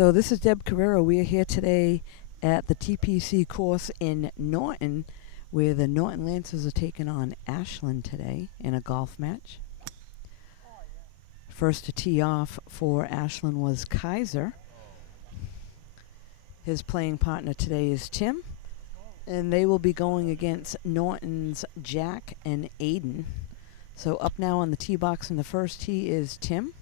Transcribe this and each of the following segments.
So this is Deb Carrero. We are here today at the TPC course in Norton, where the Norton Lancers are taking on Ashland today in a golf match. First to tee off for Ashland was Kaiser. His playing partner today is Tim, and they will be going against Norton's Jack and Aiden. So up now on the tee box in the first tee is Tim.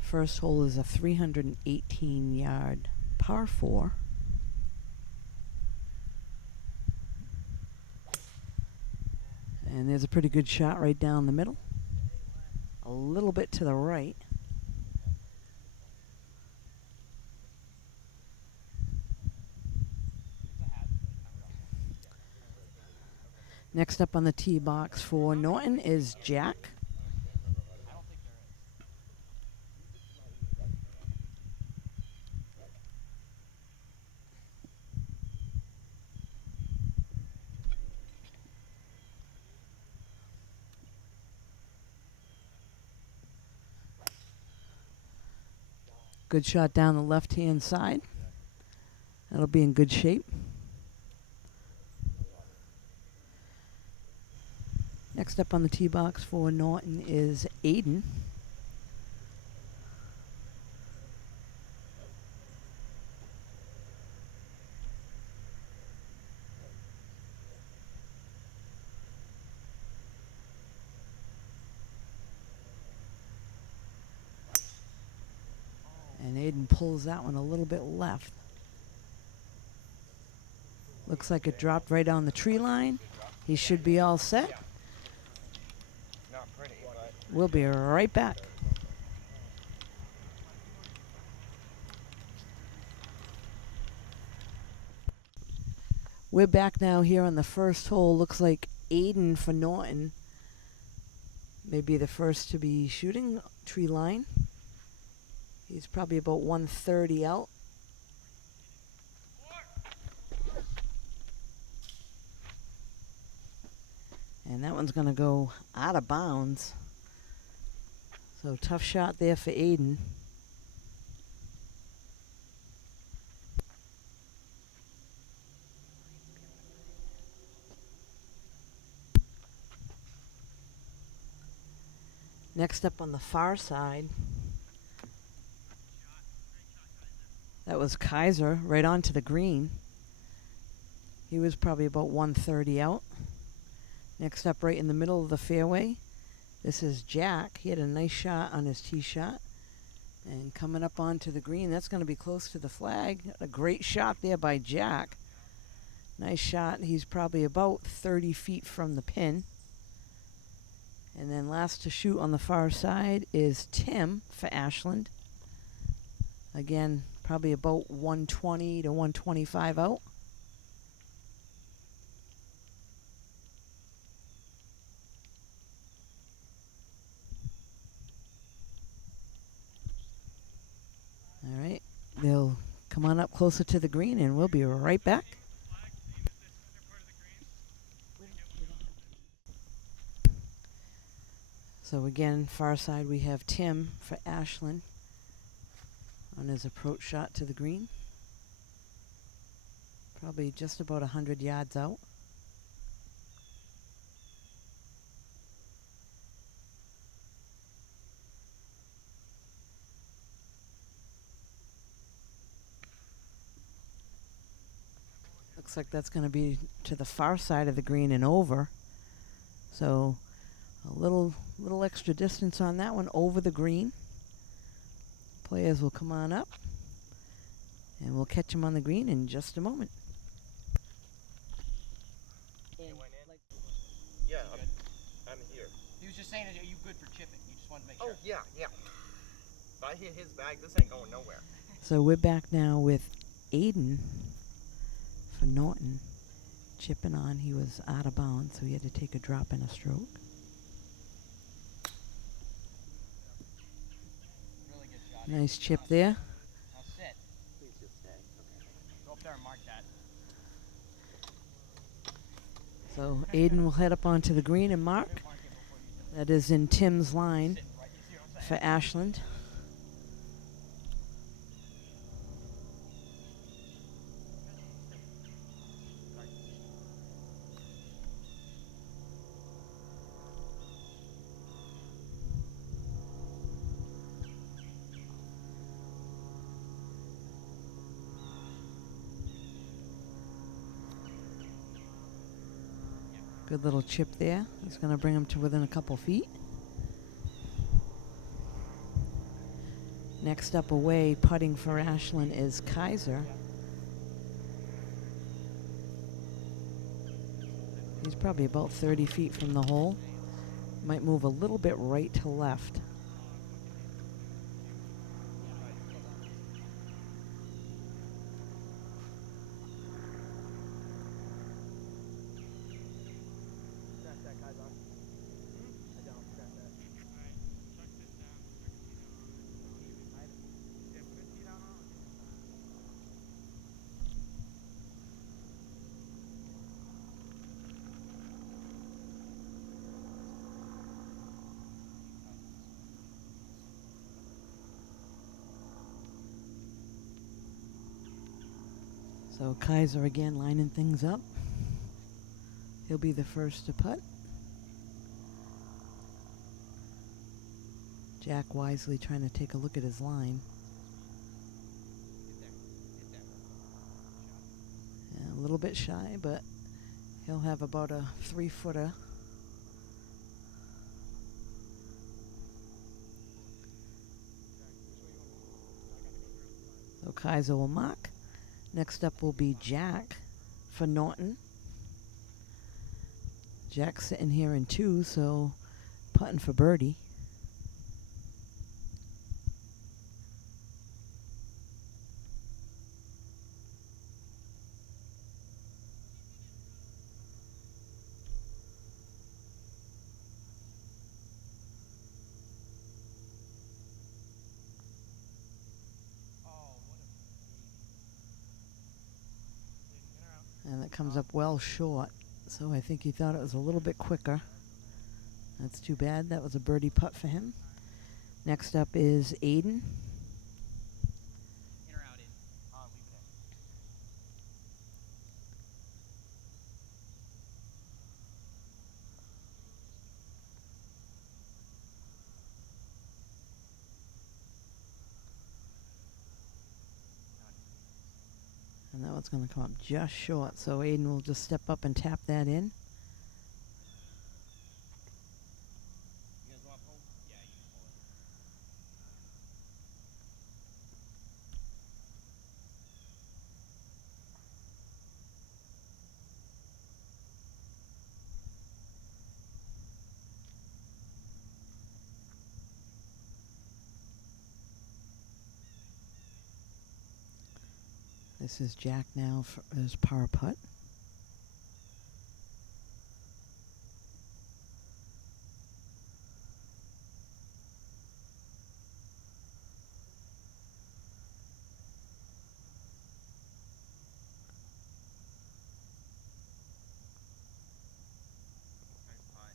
First hole is a 318-yard par 4. And there's a pretty good shot right down the middle. A little bit to the right. Next up on the tee box for Norton is Jack. Good shot down the left-hand side. That'll be in good shape. Next up on the tee box for Norton is Aiden. And Aiden pulls that one a little bit left. Looks like it dropped right on the tree line. He should be all set. We'll be right back. We're back now here on the first hole. Looks like Aiden for Norton may be the first to be shooting tree line. He's probably about 130 out. And that one's going to go out of bounds. So tough shot there for Aiden. Next up on the far side, that was Kaiser right onto the green. He was probably about 130 out. Next up right in the middle of the fairway, this is Jack. He had a nice shot on his tee shot. And coming up onto the green, that's going to be close to the flag. A great shot there by Jack. Nice shot. He's probably about 30 feet from the pin. And then last to shoot on the far side is Tim for Ashland. Again, probably about 120 to 125 out. All right, they'll come on up closer to the green and we'll be right back. So again, far side we have Tim for Ashland on his approach shot to the green. Probably just about 100 yards out. Looks like that's going to be to the far side of the green and over. So a little extra distance on that one over the green. Players will come on up and we'll catch them on the green in just a moment. Yeah, I'm here. He was just saying, are you good for chipping? You just wanted to make Oh, sure. yeah. If I hit his bag, this ain't going nowhere. So we're back now with Aiden for Norton. Chipping on, he was out of bounds, so he had to take a drop and a stroke. Really good shot. Nice chip there. Now sit. Please just stay. Okay. Go up there and mark that. So Aiden will head up onto the green and mark. That is in Tim's line for Ashland. Good little chip there. It's going to bring him to within a couple feet. Next up away, putting for Ashland is Kaiser. He's probably about 30 feet from the hole. Might move a little bit right to left. So Kaiser again lining things up. He'll be the first to putt. Jack wisely trying to take a look at his line. Yeah, a little bit shy, but he'll have about a 3-footer. So Kaiser will mark. Next up will be Jack for Norton. Jack's sitting here in 2, so putting for birdie. And that comes up well short. So I think he thought it was a little bit quicker. That's too bad. That was a birdie putt for him. Next up is Aiden. In or out in? Leave it And that one's going to come up just short. So Aiden will just step up and tap that in. You guys want to pull? Yeah, you can pull it. This is Jack now for his par putt.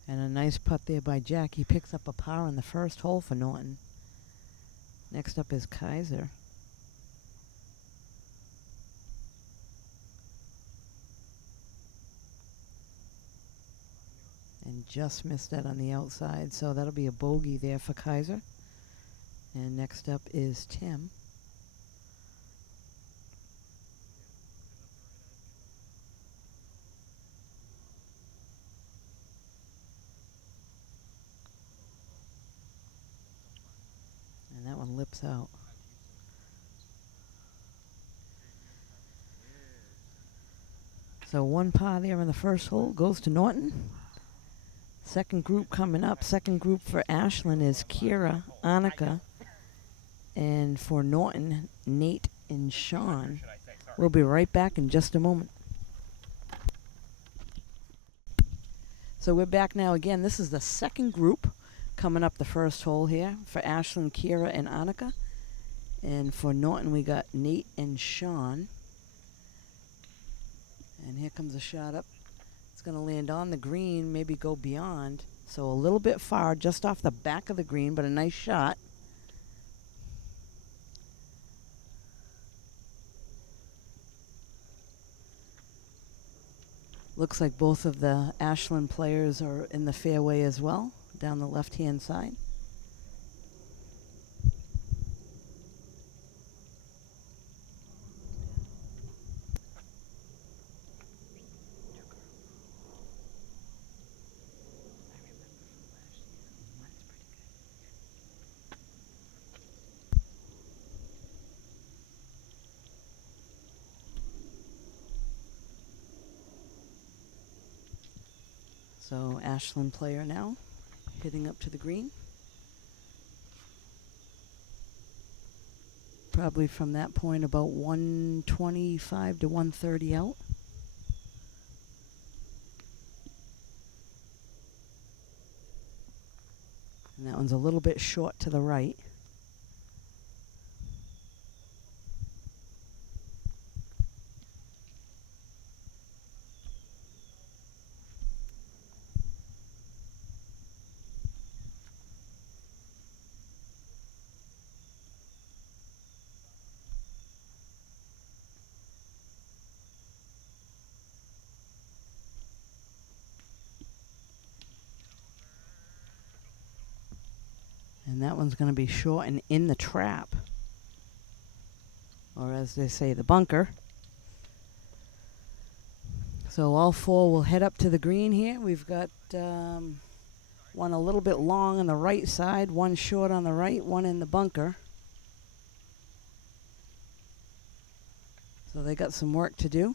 And a nice putt there by Jack. He picks up a par on the first hole for Norton. Next up is Kaiser. And just missed that on the outside, so that'll be a bogey there for Kaiser. And next up is Tim. And that one lips out. So one par there on the first hole goes to Norton. Second group coming up. Second group for Ashland is Kira, Annika, and for Norton, Nate and Sean. We'll be right back in just a moment. So we're back now again. This is the second group coming up the first hole here for Ashland, Kira, and Annika. And for Norton, we got Nate and Sean. And here comes a shot up It's going to land on the green, maybe go beyond. So a little bit far, just off the back of the green, but a nice shot. Looks like both of the Ashland players are in the fairway as well, down the left-hand side. So Ashland player now, hitting up to the green. Probably from that point about 125 to 130 out. And that one's a little bit short to the right. And that one's going to be short and in the trap. Or as they say, the bunker. So all four will head up to the green here. We've got one a little bit long on the right side, one short on the right, one in the bunker. So they got some work to do.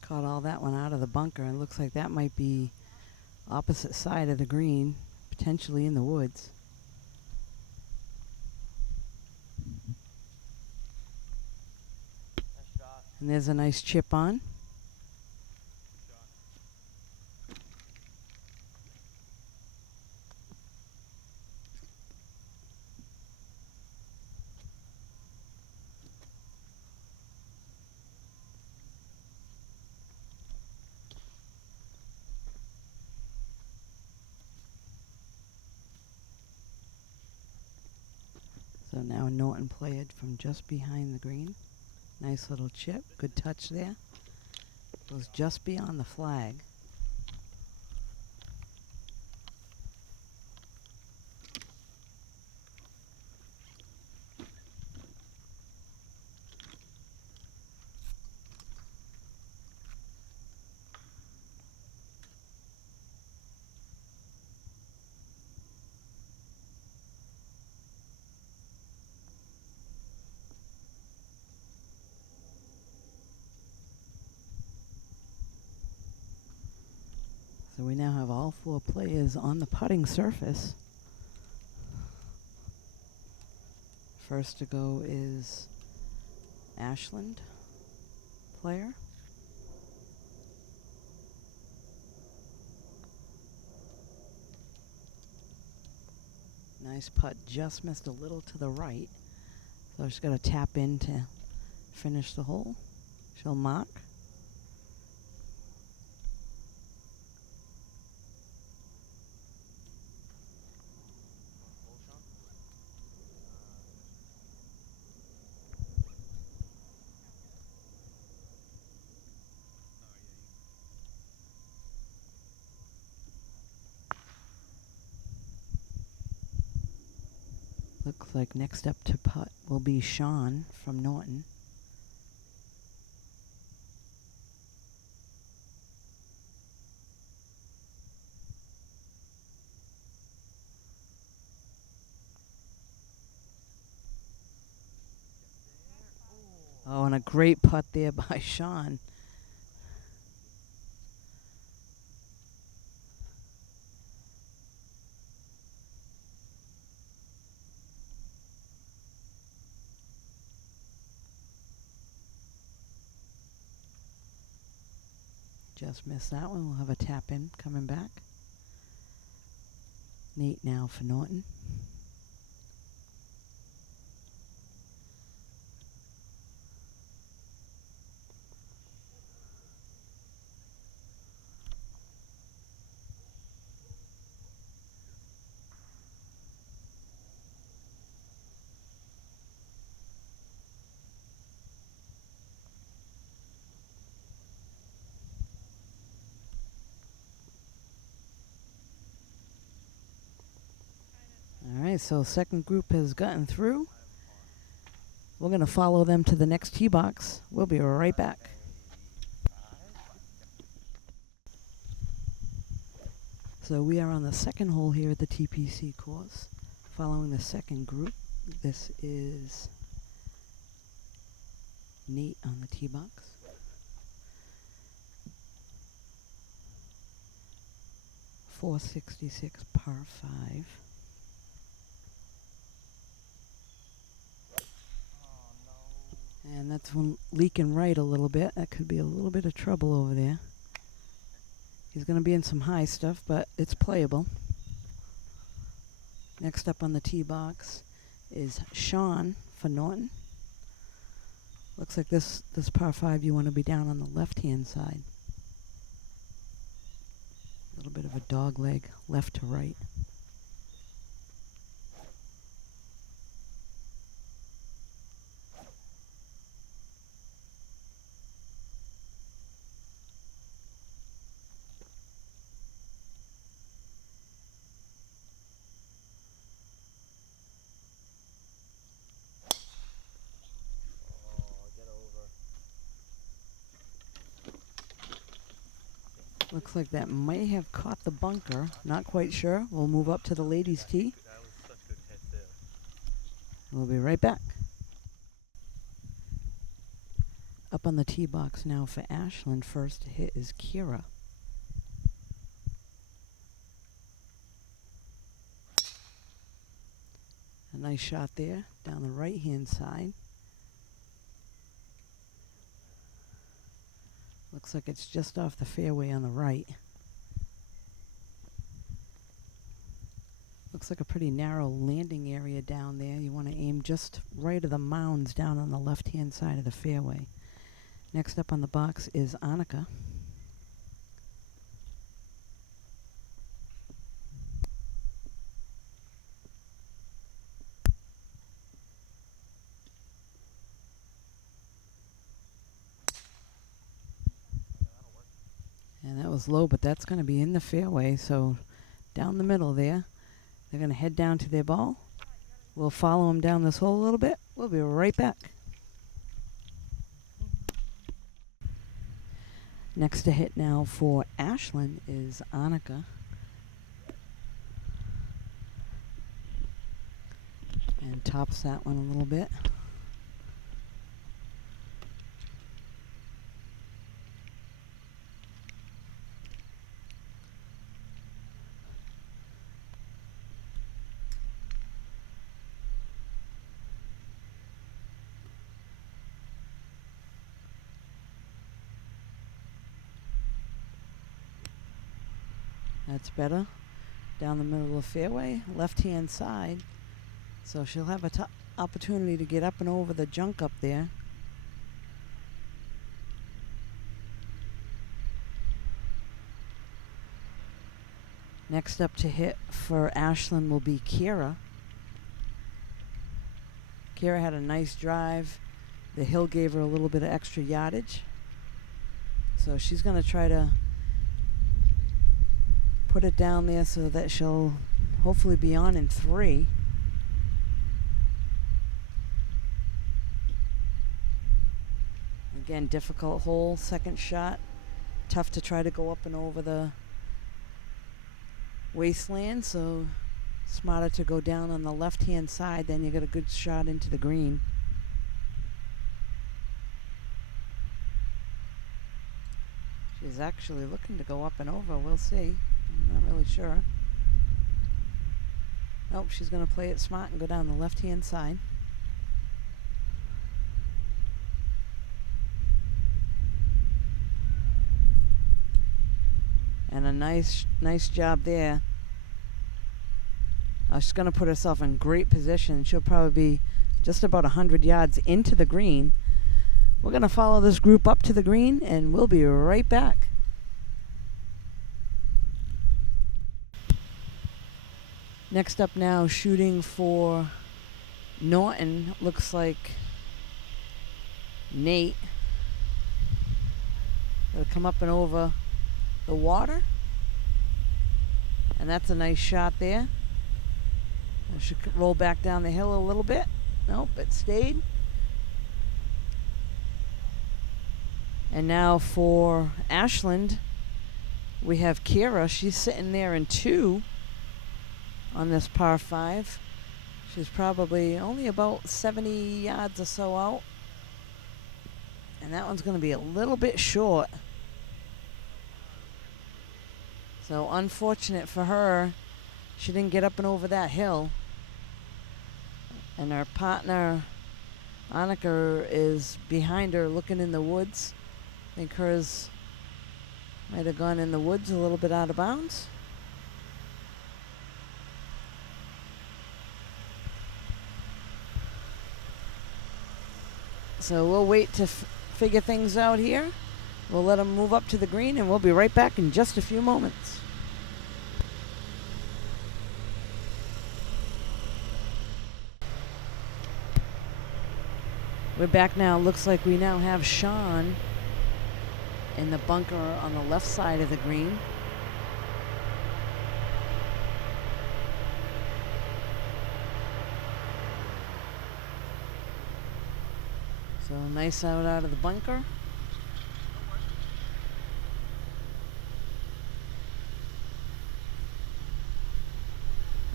Caught all that one out of the bunker, and it looks like that might be opposite side of the green, potentially in the woods. And there's a nice chip on. So now Norton played from just behind the green. Nice little chip, good touch there. Goes just beyond the flag. So we now have all four players on the putting surface. First to go is Ashland player. Nice putt, just missed a little to the right. So she's got to tap in to finish the hole. She'll mark. Looks like next up to putt will be Sean from Norton. a great putt there by Sean. Just missed that one. We'll have a tap in coming back. Nate now for Norton. All right, so second group has gotten through. We're going to follow them to the next tee box. We'll be right back. So we are on the second hole here at the TPC course, following the second group. This is Nate on the tee box. .466 par 5. And that's one leaking right a little bit. That could be a little bit of trouble over there. He's going to be in some high stuff, but it's playable. Next up on the tee box is Sean for Norton. Looks like this par 5 you want to be down on the left-hand side. A little bit of a dog leg, left to right. Looks like that may have caught the bunker. Not quite sure. We'll move up to the ladies' tee. That was such good hit too. We'll be right back. Up on the tee box now for Ashland. First to hit is Kira. A nice shot there down the right-hand side. Looks like it's just off the fairway on the right. Looks like a pretty narrow landing area down there. You want to aim just right of the mounds down on the left-hand side of the fairway. Next up on the box is Annika. And that was low, but that's going to be in the fairway, so down the middle there. They're going to head down to their ball. We'll follow them down this hole a little bit. We'll be right back. Next to hit now for Ashland is Annika. And tops that one a little bit. That's better. Down the middle of the fairway, left-hand side. So she'll have an opportunity to get up and over the junk up there. Next up to hit for Ashland will be Kira. Kira had a nice drive. The hill gave her a little bit of extra yardage. So she's going to try to put it down there so that she'll hopefully be on in 3. Again, difficult hole, second shot. Tough to try to go up and over the wasteland, so smarter to go down on the left-hand side, then you get a good shot into the green. is actually looking to go up and over. We'll see. I'm not really sure. Nope, she's going to play it smart and go down the left-hand side. And a nice job there. She's going to put herself in great position. She'll probably be just about 100 yards into the green. We're going to follow this group up to the green, and we'll be right back. Next up now, shooting for Norton, looks like Nate. They'll come up and over the water. And that's a nice shot there. I should roll back down the hill a little bit. Nope, it stayed. And now for Ashland, we have Kira. She's sitting there in 2 on this par 5. She's probably only about 70 yards or so out. And that one's going to be a little bit short. So unfortunate for her, she didn't get up and over that hill. And her partner, Annika, is behind her looking in the woods. I think hers might have gone in the woods a little bit out of bounds. So we'll wait to figure things out here. We'll let them move up to the green, and we'll be right back in just a few moments. We're back now. Looks like we now have Sean in the bunker on the left side of the green. So nice out of the bunker.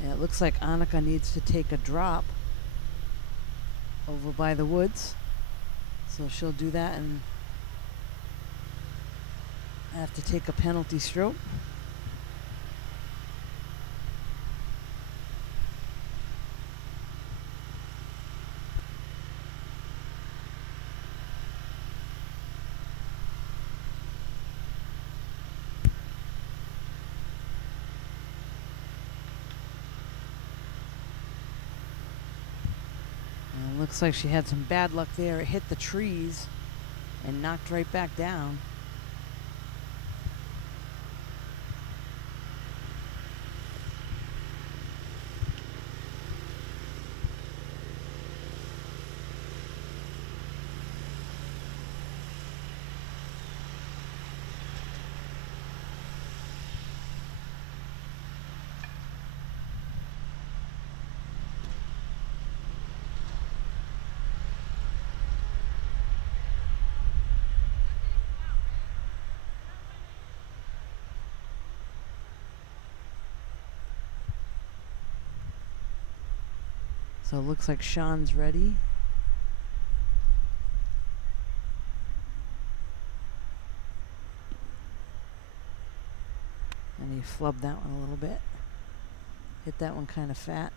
And it looks like Annika needs to take a drop over by the woods. So she'll do that and have to take a penalty stroke. Looks like she had some bad luck there. It hit the trees and knocked right back down. So it looks like Sean's ready. And he flubbed that one a little bit. Hit that one kind of fat.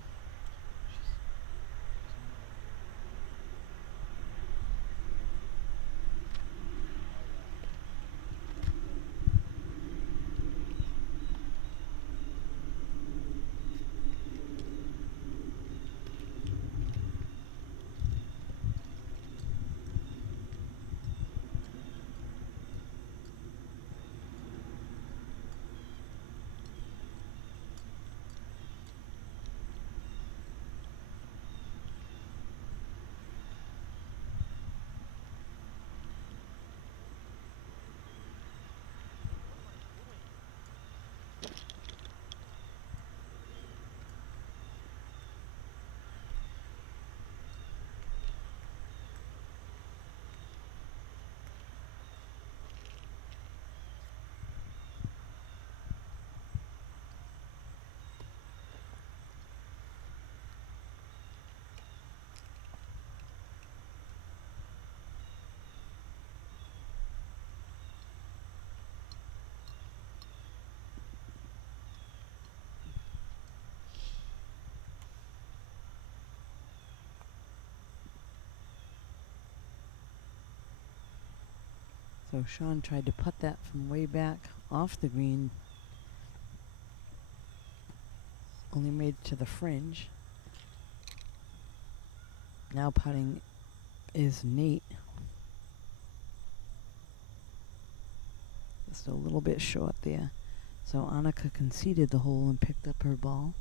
So Sean tried to putt that from way back off the green. Only made it to the fringe. Now putting is Nate. Just a little bit short there. So Annika conceded the hole and picked up her ball.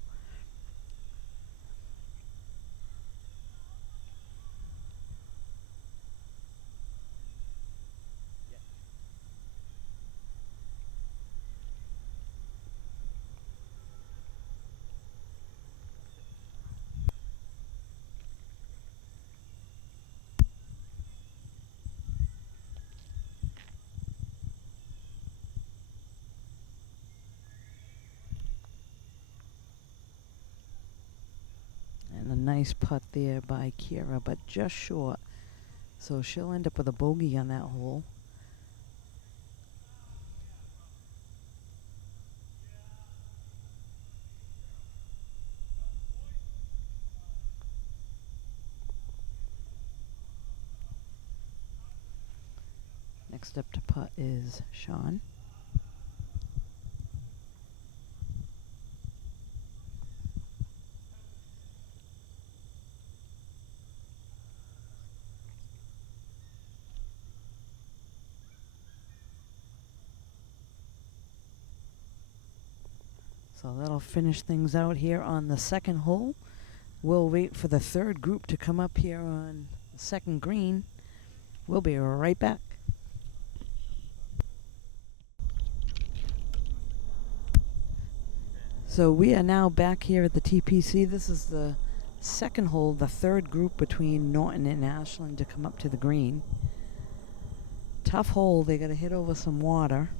And a nice putt there by Kira, but just short. So she'll end up with a bogey on that hole. Next up to putt is Sean. So that'll finish things out here on the second hole. We'll wait for the third group to come up here on the second green. We'll be right back. So we are now back here at the TPC. This is the second hole, the third group between Norton and Ashland to come up to the green. Tough hole. They got to hit over some water.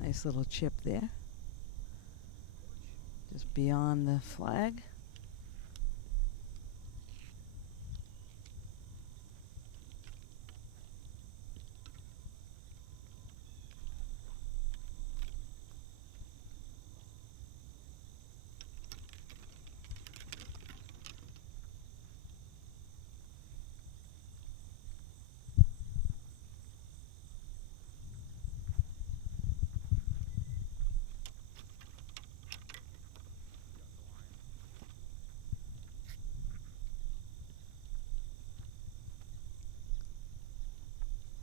Nice little chip there. Just beyond the flag.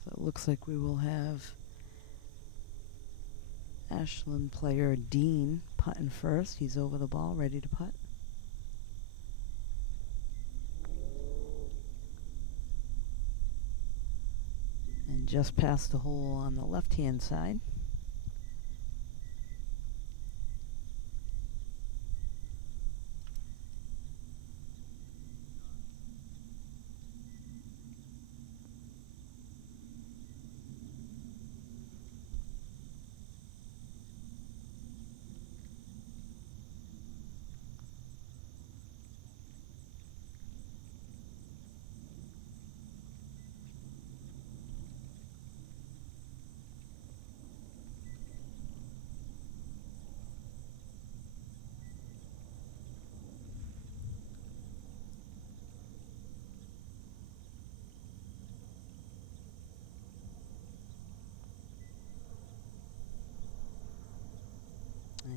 So it looks like we will have Ashland player Dean putting first. He's over the ball, ready to putt. And just past the hole on the left-hand side.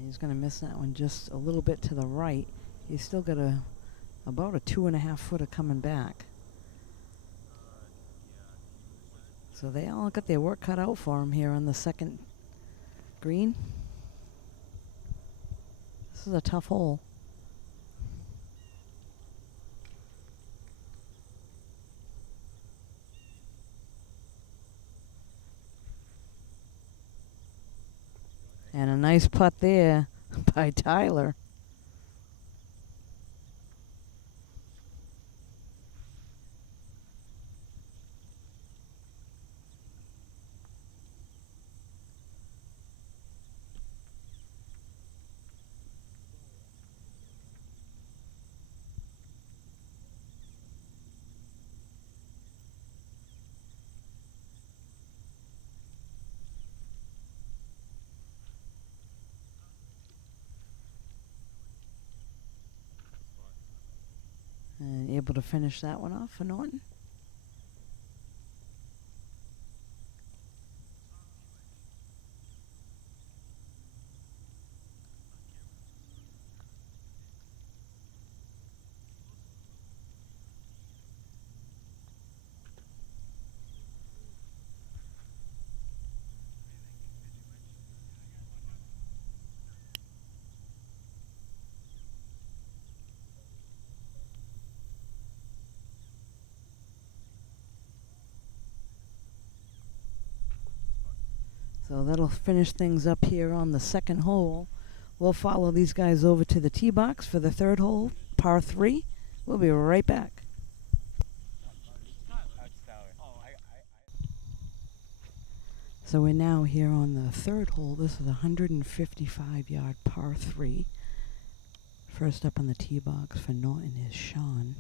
He's going to miss that one just a little bit to the right. He's still got about a 2.5 footer coming back. So they all got their work cut out for him here on the second green. This is a tough hole. And a nice putt there by Tyler. Able to finish that one off for Norton. So that'll finish things up here on the second hole. We'll follow these guys over to the tee box for the third hole, par 3. We'll be right back. So we're now here on the third hole. This is a 155-yard par 3. First up on the tee box for Norton is Sean.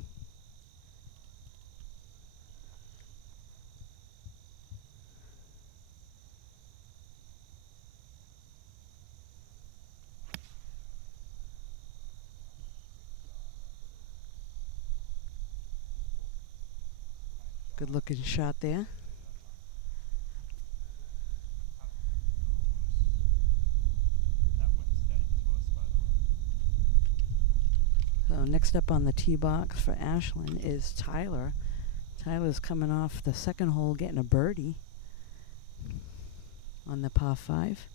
Good looking shot there. So next up on the tee box for Ashland is Tyler. Tyler's coming off the second hole getting a birdie on the par 5.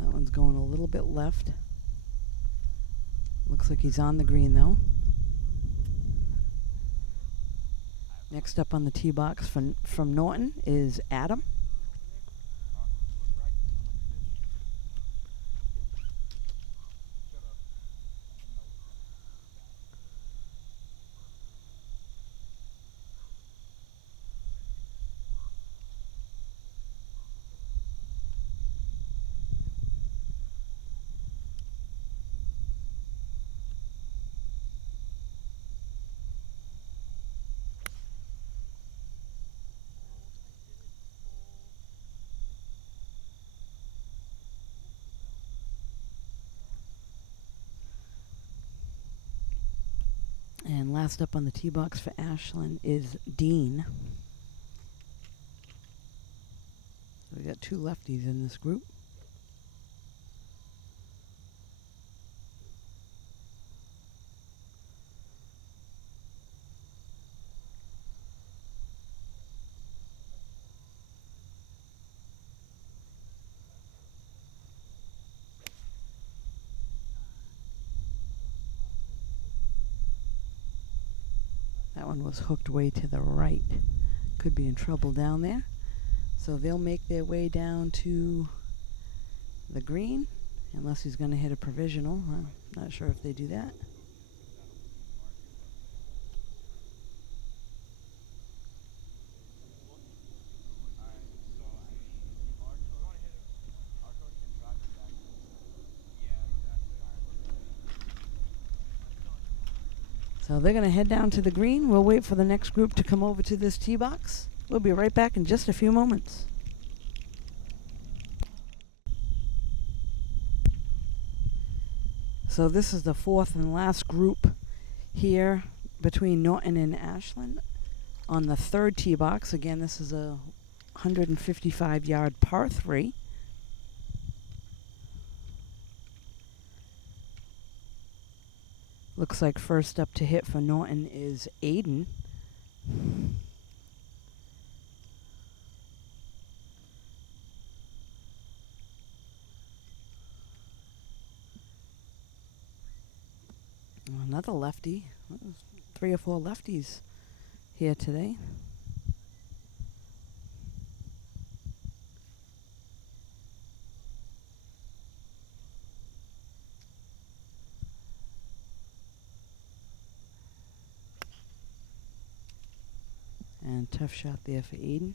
That one's going a little bit left. Looks like he's on the green though. Next up on the tee box from Norton is Adam. And last up on the tee box for Ashland is Dean. We got 2 lefties in this group. That one was hooked way to the right. Could be in trouble down there. So they'll make their way down to the green, unless he's going to hit a provisional. I'm not sure if they do that. So they're going to head down to the green. We'll wait for the next group to come over to this tee box. We'll be right back in just a few moments. So this is the fourth and last group here between Norton and Ashland on the third tee box. Again, this is a 155-yard par 3. Looks like first up to hit for Norton is Aiden. Another lefty. 3 or 4 lefties here today. And tough shot there for Aiden.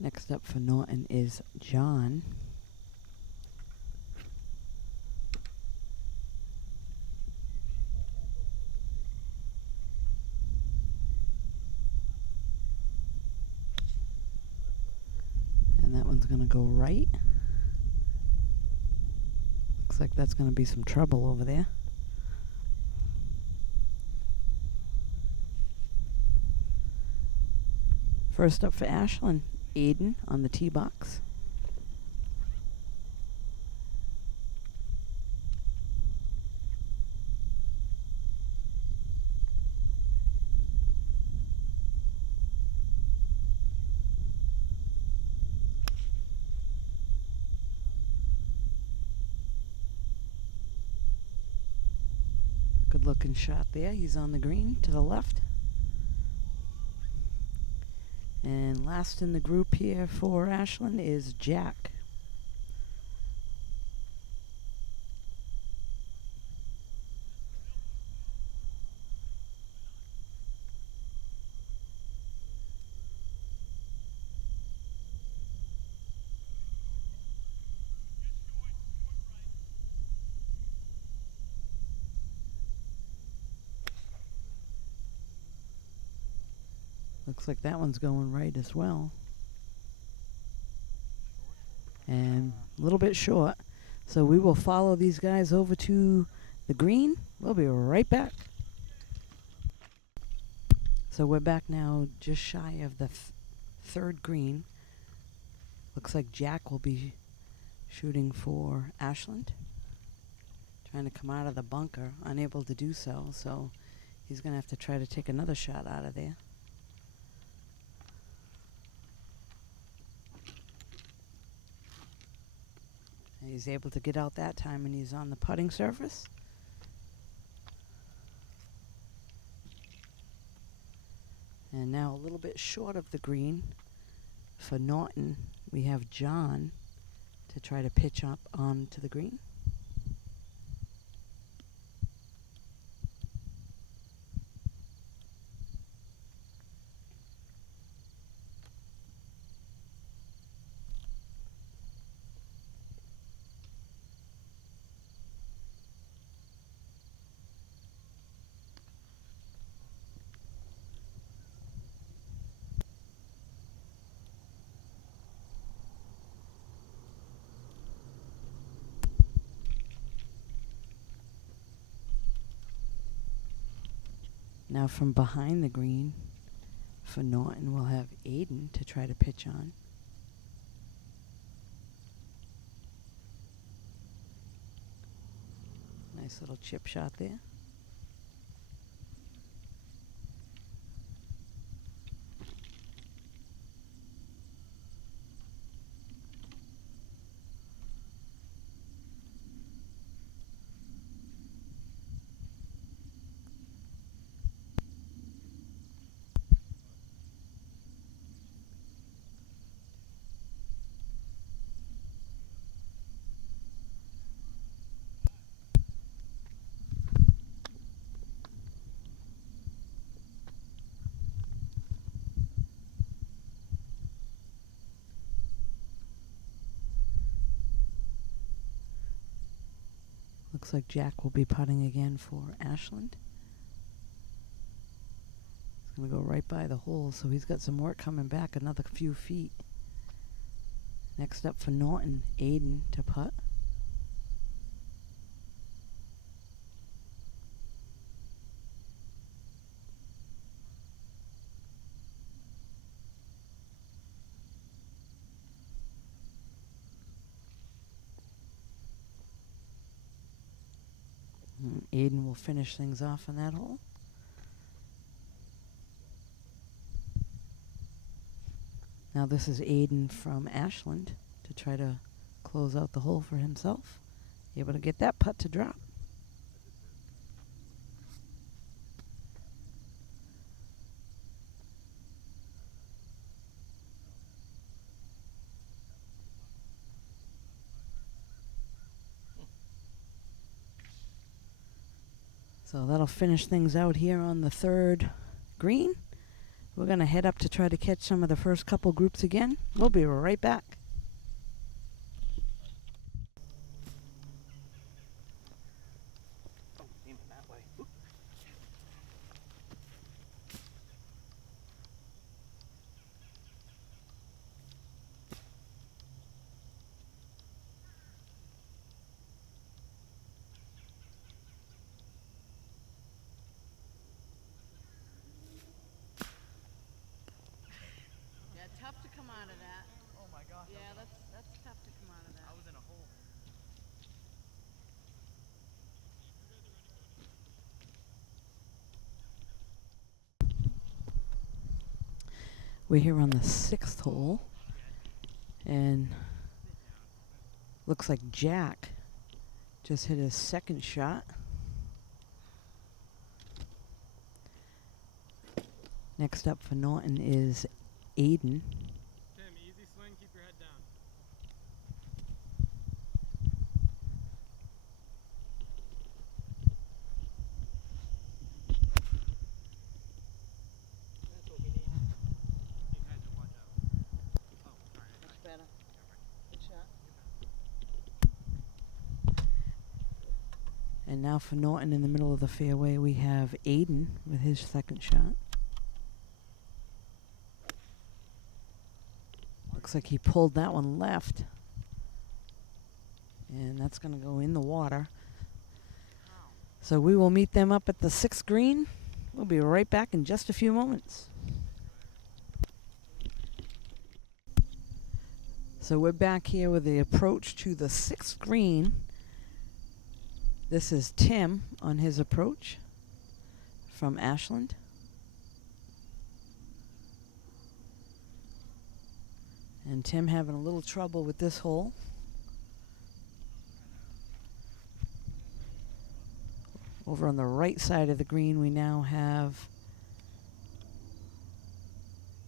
Next up for Norton is John. one's going to go right. Looks like that's going to be some trouble over there. First up for Ashland, Aiden on the tee box. Good looking shot there. He's on the green to the left. And last in the group here for Ashland is Jack. Looks like that one's going right as well. And a little bit short. So we will follow these guys over to the green. We'll be right back. So we're back now just shy of the third green. Looks like Jack will be shooting for Ashland. Trying to come out of the bunker, unable to do so. So he's going to have to try to take another shot out of there. And he's able to get out that time, and he's on the putting surface. And now a little bit short of the green for Norton, we have John to try to pitch up onto the green. Now from behind the green for Norton, we'll have Aiden to try to pitch on. Nice little chip shot there. Looks like Jack will be putting again for Ashland. He's going to go right by the hole, so he's got some work coming back, another few feet. Next up for Norton, Aiden to putt. Aiden will finish things off on that hole. Now this is Aiden from Ashland to try to close out the hole for himself. Able to get that putt to drop. So that'll finish things out here on the third green. We're going to head up to try to catch some of the first couple groups again. We'll be right back. Oh, aiming that way. Oop. We're here on the sixth hole, and looks like Jack just hit his second shot. Next up for Norton is Aiden. Tim, easy swing, keep your head down. That's what we need. You guys will watch out. Oh, sorry. Much better. Good shot. And now for Norton in the middle of the fairway, we have Aiden with his second shot. Looks like he pulled that one left. And that's going to go in the water. So we will meet them up at the sixth green. We'll be right back in just a few moments. So we're back here with the approach to the sixth green. This is Tim on his approach from Ashland. And Tim having a little trouble with this hole. Over on the right side of the green, we now have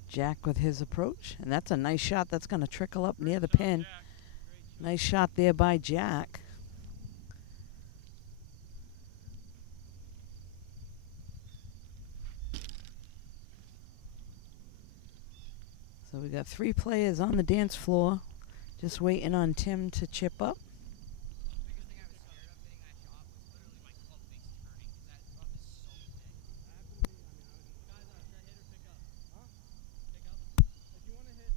Jack with his approach. And that's a nice shot. That's going to trickle up near the pin. Nice shot there by Jack. So we got 3 players on the dance floor, just waiting on Tim to chip up. Biggest thing I was scared of hitting that shot was literally my club face turning, because that club is so thick. Guys, should I hit or pick up? Huh? Pick up? If you want to hit,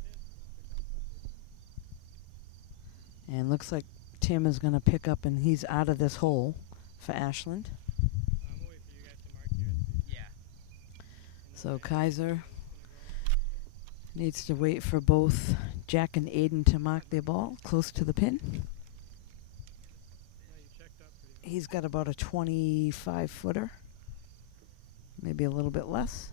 hit. And looks like Tim is going to pick up, and he's out of this hole for Ashland. I'm waiting for you guys to mark your speed. Yeah. So Kaiser needs to wait for both Jack and Aiden to mark their ball close to the pin. He's got about a 25-footer, maybe a little bit less.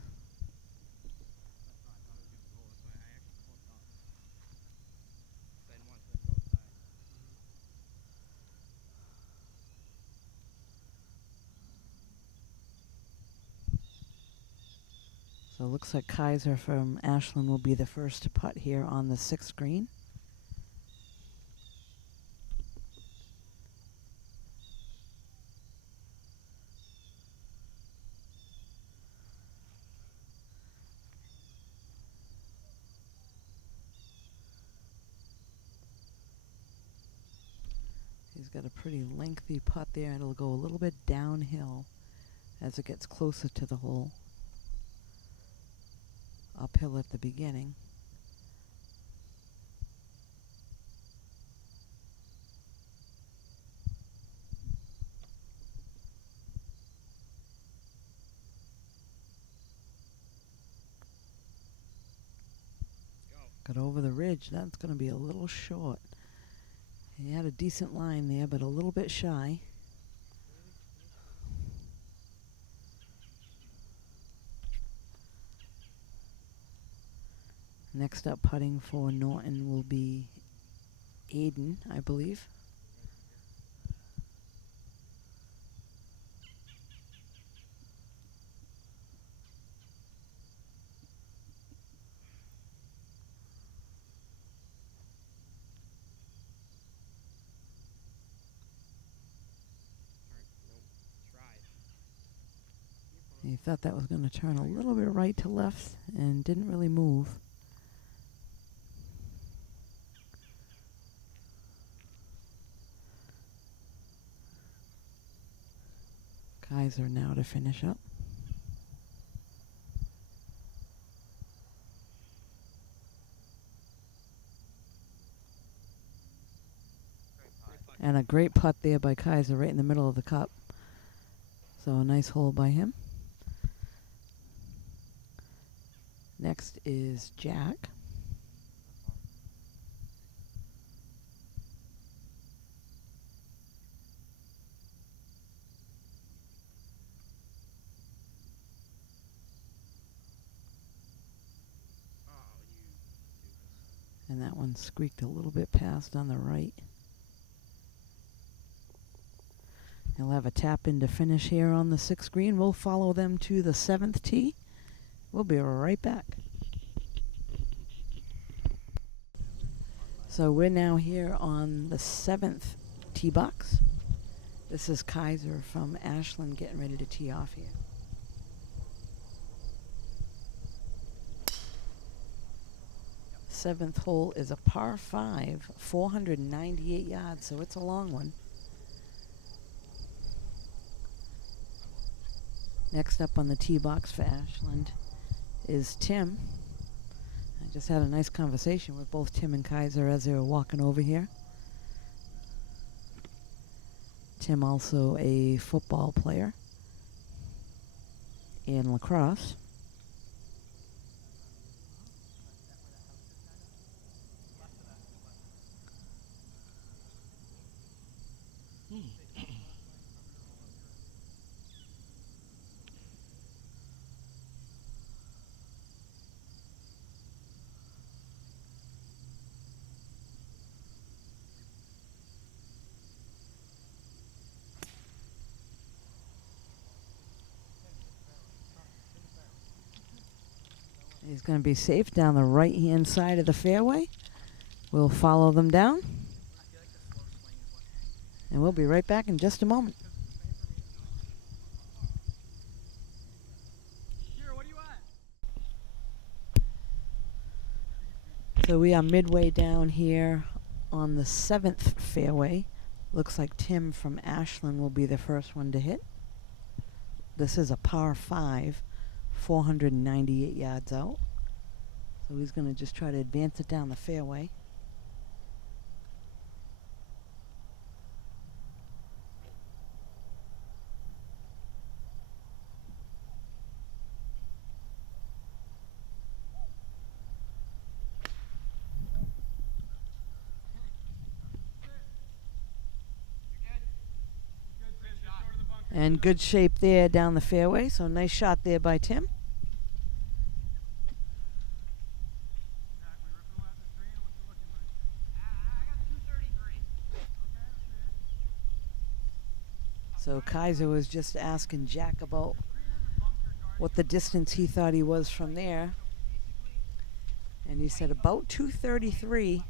So it looks like Kaiser from Ashland will be the first to putt here on the sixth green. He's got a pretty lengthy putt there, and it'll go a little bit downhill as it gets closer to the hole. Uphill at the beginning. Got over the ridge. That's going to be a little short. He had a decent line there, but a little bit shy. Next up, putting for Norton will be Aiden, I believe. He thought that was going to turn a little bit right to left and didn't really move. Kaiser now to finish up. And a great putt there by Kaiser right in the middle of the cup. So a nice hole by him. Next is Jack. that one squeaked a little bit past on the right. He'll have a tap in to finish here on the 6th green. We'll follow them to the 7th tee. We'll be right back. So we're now here on the 7th tee box. This is Kaiser from Ashland getting ready to tee off here. Seventh hole is a par 5, 498 yards, so it's a long one. Next up on the tee box for Ashland is Tim. I just had a nice conversation with both Tim and Kaiser as they were walking over here. Tim also a football player in lacrosse. He's going to be safe down the right-hand side of the fairway. We'll follow them down. And we'll be right back in just a moment. So we are midway down here on the 7th fairway. Looks like Tim from Ashland will be the first one to hit. This is a par 5. 498 yards out. So he's going to just try to advance it down the fairway. And good shape there down the fairway, so nice shot there by Tim. So Kaiser was just asking Jack about what the distance he thought he was from there. And he said about 233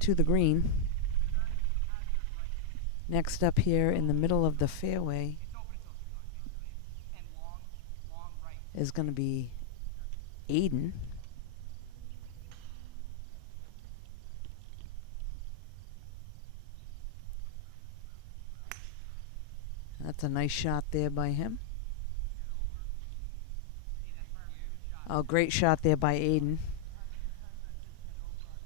to the green. Next up here in the middle of the fairway is going to be Aiden. That's a nice shot there by him. Oh, great shot there by Aiden.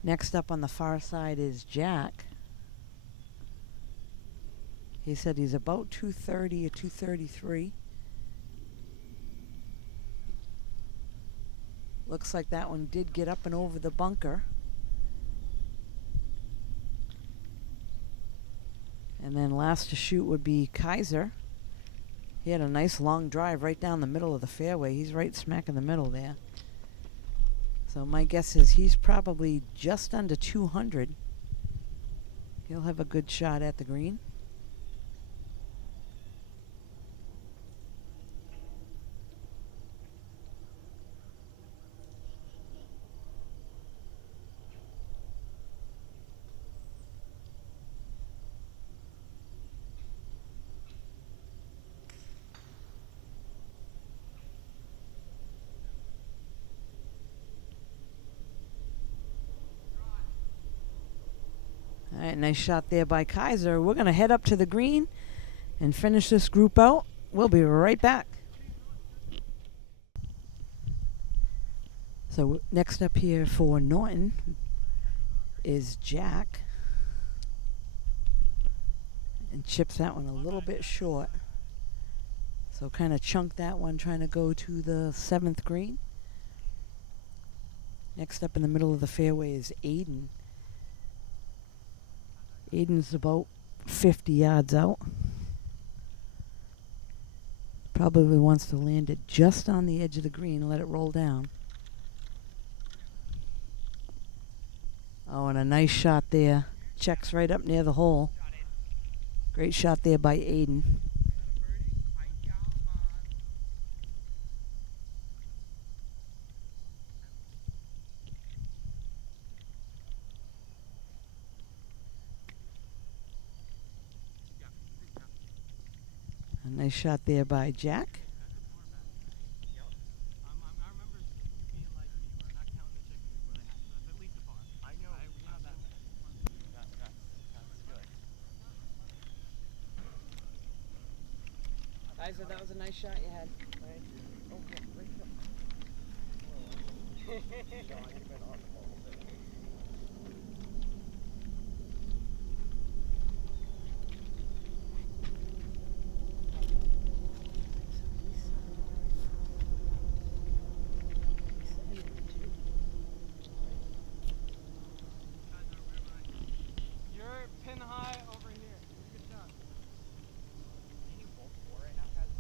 Next up on the far side is Jack. He said he's about 230 or 233. Looks like that one did get up and over the bunker. And then last to shoot would be Kaiser. He had a nice long drive right down the middle of the fairway. He's right smack in the middle there. So my guess is he's probably just under 200. He'll have a good shot at the green. All right, nice shot there by Kaiser. We're going to head up to the green and finish this group out. We'll be right back. So next up here for Norton is Jack. And chips that one a little bit short. So kind of chunk that one trying to go to the 7th green. Next up in the middle of the fairway is Aiden. Aiden's about 50 yards out. Probably wants to land it just on the edge of the green and let it roll down. Oh, and a nice shot there. Checks right up near the hole. Great shot there by Aiden. A nice shot there by Jack. I remember you being like me, where I'm not counting the chickens before they hatch. That's at least a par. I know. You're not that bad. That's good. Kaiser, that was a nice shot you had. Thank you. Oh, yeah, great shot. John, you've been on the ball today. You're pin high over here. Good shot. Are you both 4 right now, guys?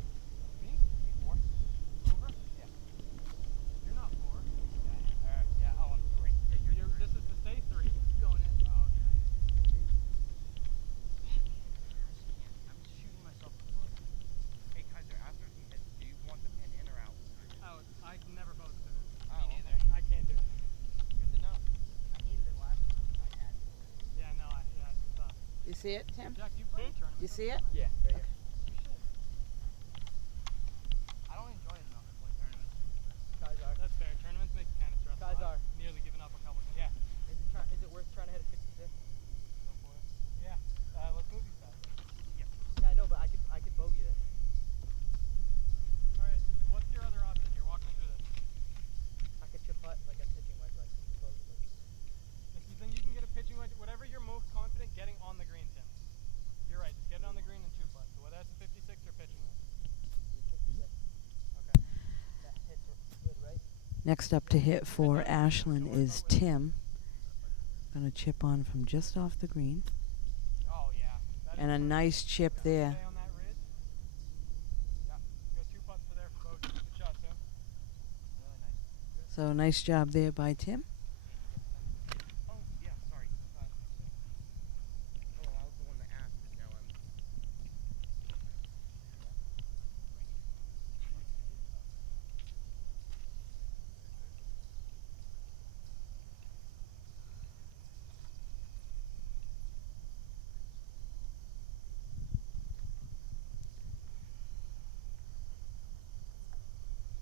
Me? You 4? Over? Yeah. You're not 4. Yeah. Oh, I'm 3. Yeah, you're 3. This is to stay 3 going in. Oh, okay. I'm shooting myself in the foot. Hey, Kaiser, after he hits, do you want the pin in or out? Oh, I can never both the pin. Oh, Me neither. I can't do it. Good to know. I needed it last time. I had it. Yeah, no, it's tough. You see it, Tim? Jack, you play tournaments? You see it? Yeah, right here. You should. I don't enjoy it enough to play tournaments. Kaiser, That's fair. Tournaments make it kind of stressful. Kaiser. I've nearly given up a couple. Yeah. is it worth trying to hit a 66? Go for it. Yeah. Let's move these guys. Yeah, I know, but I could bogey this. All right. What's your other option here? Walk me through this. I could chip putt like a pitching wedge, like supposedly. If you think you can get a pitching wedge, whatever you're most confident getting on the green, Tim. You're right. Just get it on the green and 2-putt. So whether that's a 56 or pitching wedge. Okay. That hits good, right? Next up to hit for Ashland is Tim. Gonna chip on from just off the green. Oh yeah. That And is a perfect. nice chip Stay there. on that ridge. Yeah. You got 2 putts for there for bogey. Good shot, Tim. Really nice. So nice job there by Tim. Oh, yeah, sorry. Oh, I was the one that asked, and now I'm...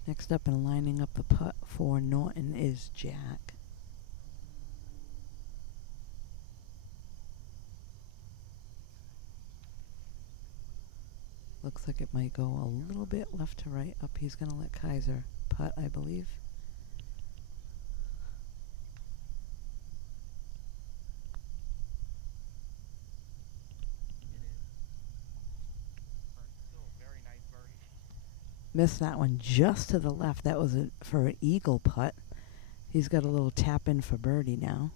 Next up and lining up the putt for Norton is Jack. Looks like it might go a little bit left to right. Up, he's gonna let Kaiser putt, I believe. Still a very nice birdie. Missed that one just to the left. That was for an eagle putt. He's got a little tap in for birdie now.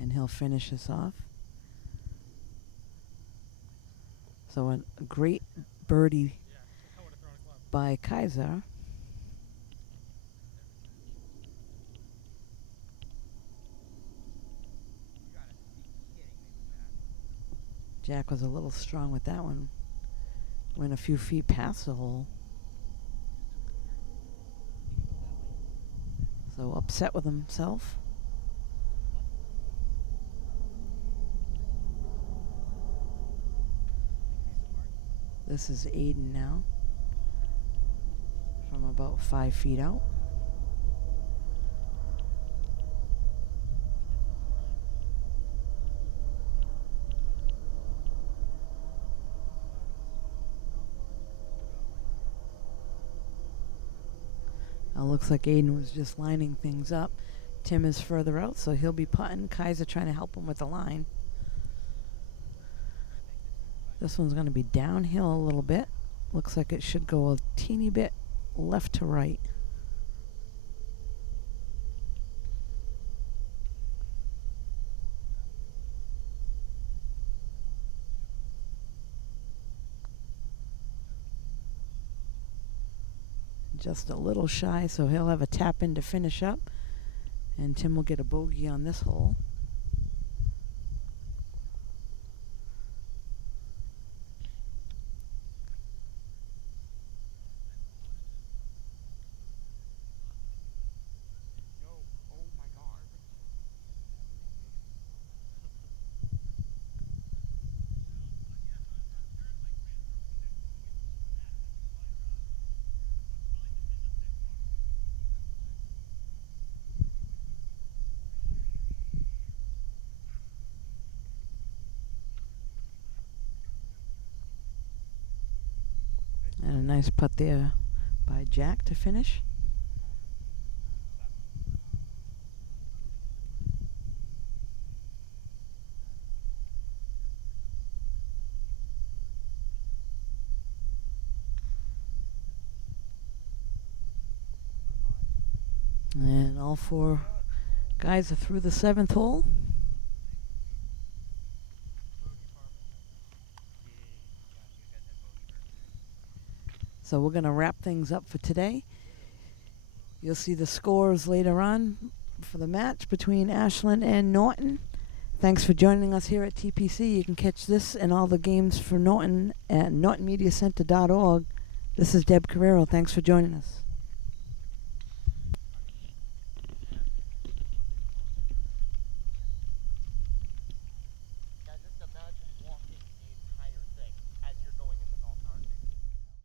And he'll finish this off. So a great birdie Yeah. I would have thrown a club. by Kaiser. You gotta be kidding me with that. Jack was a little strong with that one. Went a few feet past the hole. So upset with himself. This is Aiden now. From about 5 feet out. Looks like Aiden was just lining things up. Tim is further out, so he'll be putting. Kaiser trying to help him with the line. This one's going to be downhill a little bit. Looks like it should go a teeny bit left to right. Just a little shy, so he'll have a tap in to finish up. And Tim will get a bogey on this hole. No. Oh my god. And a nice putt there by Jack to finish. And all four guys are through the 7th hole. So we're going to wrap things up for today. You'll see the scores later on for the match between Ashland and Norton. Thanks for joining us here at TPC. You can catch this and all the games for Norton at nortonmediacenter.org. This is Deb Carrero. Thanks for joining us.